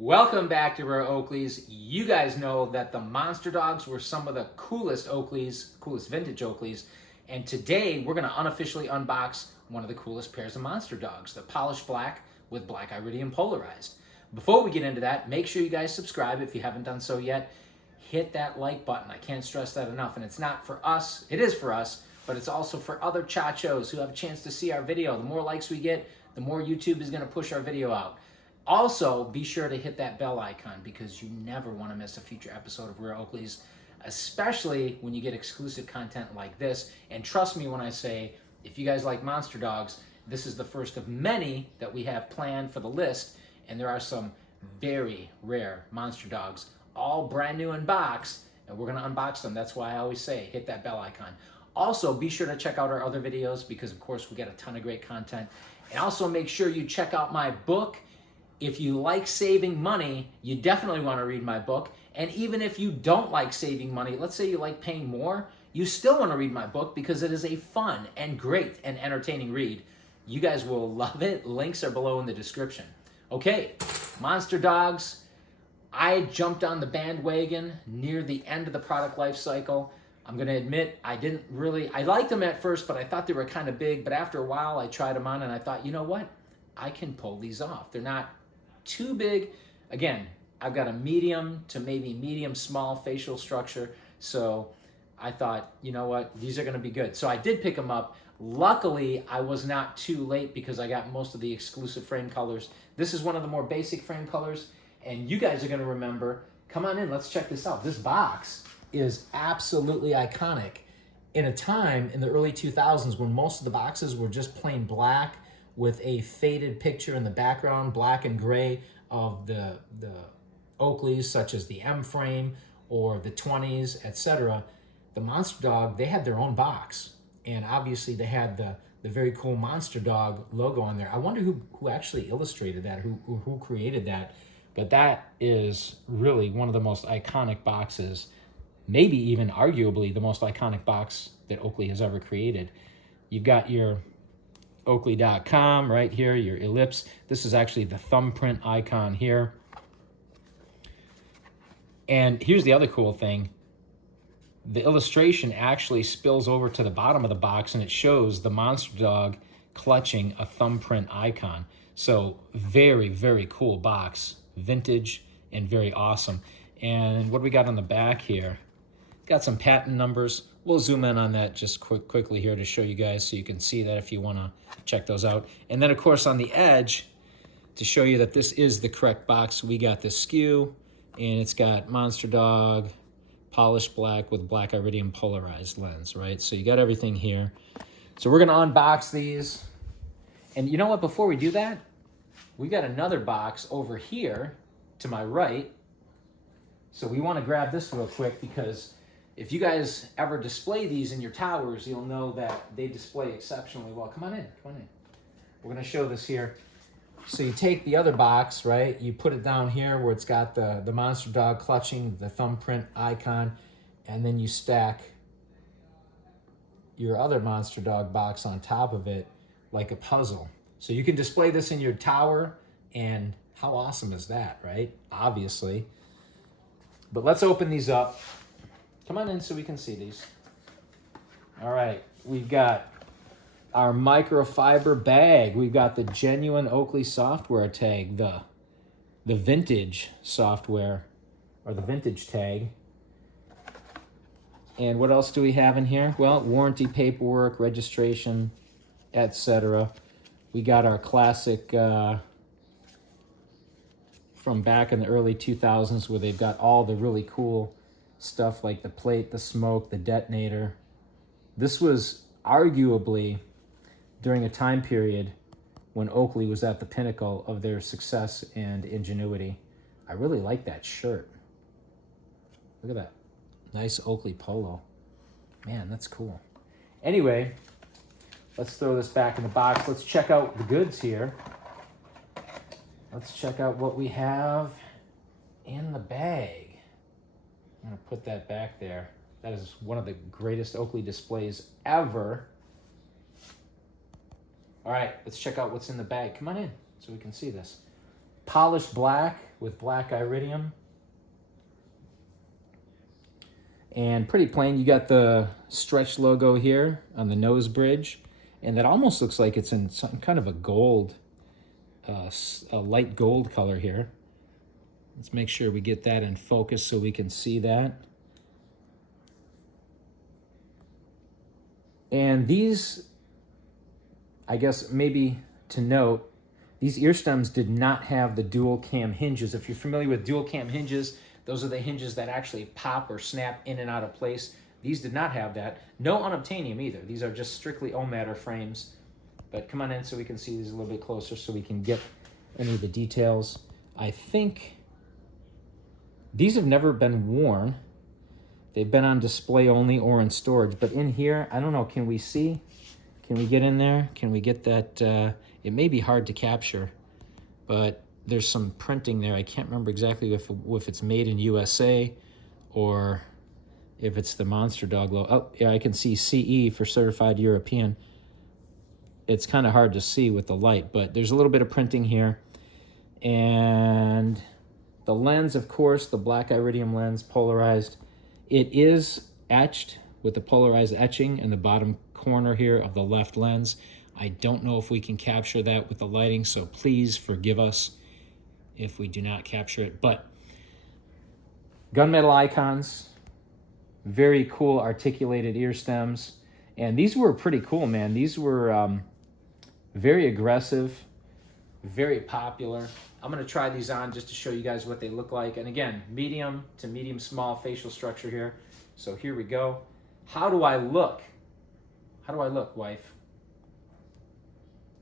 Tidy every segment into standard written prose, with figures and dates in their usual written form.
Welcome back to Rare Oakleys. You guys know that the Monster Dogs were some of the coolest Oakleys, coolest vintage Oakleys, and today we're going to unofficially unbox one of the coolest pairs of Monster Dogs, the polished black with black Iridium Polarized. Before we get into that, make sure you guys subscribe if you haven't done so yet. Hit that like button. I can't stress that enough, and it's not for us, it is for us, but it's also for other chachos who have a chance to see our video. The more likes we get, the more YouTube is going to push our video out. Also, be sure to hit that bell icon because you never want to miss a future episode of Rare Oakleys, especially when you get exclusive content like this. And trust me when I say, if you guys like Monster Dogs, this is the first of many that we have planned for the list, and there are some very rare Monster Dogs, all brand new in box, and we're going to unbox them. That's why I always say, hit that bell icon. Also, be sure to check out our other videos because, of course, we get a ton of great content. And also make sure you check out my book. If you like saving money, you definitely want to read my book. And even if you don't like saving money, let's say you like paying more, you still want to read my book because it is a fun and great and entertaining read. You guys will love it. Links are below in the description. Okay, Monster Dogs. I jumped on the bandwagon near the end of the product life cycle. I'm going to admit I liked them at first, but I thought they were kind of big. But after a while, I tried them on and I thought, you know what? I can pull these off. They're not too big. Again, I've got a medium to maybe medium small facial structure, so I thought, you know what, these are going to be good. So I did pick them up. Luckily, I was not too late because I got most of the exclusive frame colors. This is one of the more basic frame colors, and you guys are going to remember. Come on in, let's check this out. This box is absolutely iconic. In a time in the early 2000s when most of the boxes were just plain black with a faded picture in the background, black and gray, of the Oakleys, such as the M frame or the 20s, etc. The Monster Dog, they had their own box. And obviously they had the very cool Monster Dog logo on there. I wonder who actually illustrated that, who created that. But that is really one of the most iconic boxes, maybe even arguably the most iconic box that Oakley has ever created. You've got your Oakley.com right here, your ellipse. This is actually the thumbprint icon here. And here's the other cool thing. The illustration actually spills over to the bottom of the box and it shows the Monster Dog clutching a thumbprint icon. So very, very cool box. Vintage and very awesome. And what do we got on the back here? Got some patent numbers. We'll zoom in on that just quickly here to show you guys so you can see that if you want to check those out. And then, of course, on the edge, to show you that this is the correct box, we got the SKU, and it's got Monster Dog, polished black with black Iridium Polarized lens, right? So you got everything here. So we're going to unbox these. And you know what? Before we do that, we got another box over here to my right. So we want to grab this real quick because if you guys ever display these in your towers, you'll know that they display exceptionally well. Come on in, come on in. We're gonna show this here. So you take the other box, right? You put it down here where it's got the Monster Dog clutching the thumbprint icon, and then you stack your other Monster Dog box on top of it like a puzzle. So you can display this in your tower, and how awesome is that, right? Obviously. But let's open these up. Come on in so we can see these. All right, we've got our microfiber bag. We've got the genuine Oakley software tag, the vintage software, or the vintage tag. And what else do we have in here? Well, warranty paperwork, registration, etc. We got our classic from back in the early 2000s where they've got all the really cool stuff like the plate, the smoke, the detonator. This was arguably during a time period when Oakley was at the pinnacle of their success and ingenuity. I really like that shirt. Look at that. Nice Oakley polo. Man, that's cool. Anyway, let's throw this back in the box. Let's check out the goods here. Let's check out what we have in the bag. I'm going to put that back there. That is one of the greatest Oakley displays ever. All right, let's check out what's in the bag. Come on in so we can see this. polished black with black iridium. And pretty plain. You got the stretch logo here on the nose bridge. And that almost looks like it's in some kind of a gold, a light gold color here. Let's make sure we get that in focus so we can see that. And these, I guess maybe to note, these ear stems did not have the dual cam hinges. If you're familiar with dual cam hinges, those are the hinges that actually pop or snap in and out of place. These did not have that. No unobtainium either. These are just strictly O-matter frames. But come on in so we can see these a little bit closer so we can get any of the details. I think these have never been worn. They've been on display only or in storage. But in here, I don't know, can we see? Can we get in there? Can we get that? It may be hard to capture, but there's some printing there. I can't remember exactly if it's made in USA or if it's the Monster Dog logo. Oh, yeah, I can see CE for Certified European. It's kind of hard to see with the light, but there's a little bit of printing here. And the lens, of course, the black iridium lens, polarized. It is etched with the polarized etching in the bottom corner here of the left lens. I don't know if we can capture that with the lighting, so please forgive us if we do not capture it. But gunmetal icons, very cool articulated ear stems. And these were pretty cool, man. These were very aggressive, very popular. I'm gonna try these on just to show you guys what they look like. And again, medium to medium small facial structure here. So here we go. How do I look? How do I look, wife?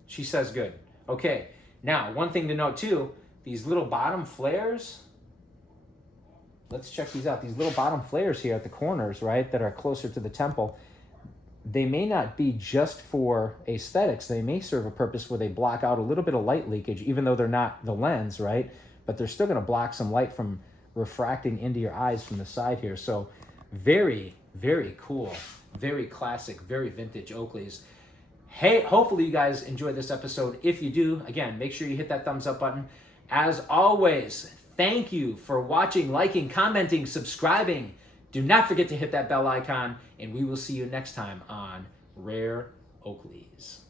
She says good. Okay, now one thing to note too, these little bottom flares, let's check these out. These little bottom flares here at the corners, right, that are closer to the temple, they may not be just for aesthetics. They may serve a purpose where they block out a little bit of light leakage, even though they're not the lens, right? But they're still gonna block some light from refracting into your eyes from the side here. So very, very cool, very classic, very vintage Oakleys. Hey, hopefully you guys enjoyed this episode. If you do, again, make sure you hit that thumbs up button. As always, thank you for watching, liking, commenting, subscribing. Do not forget to hit that bell icon, and we will see you next time on Rare Oakleys.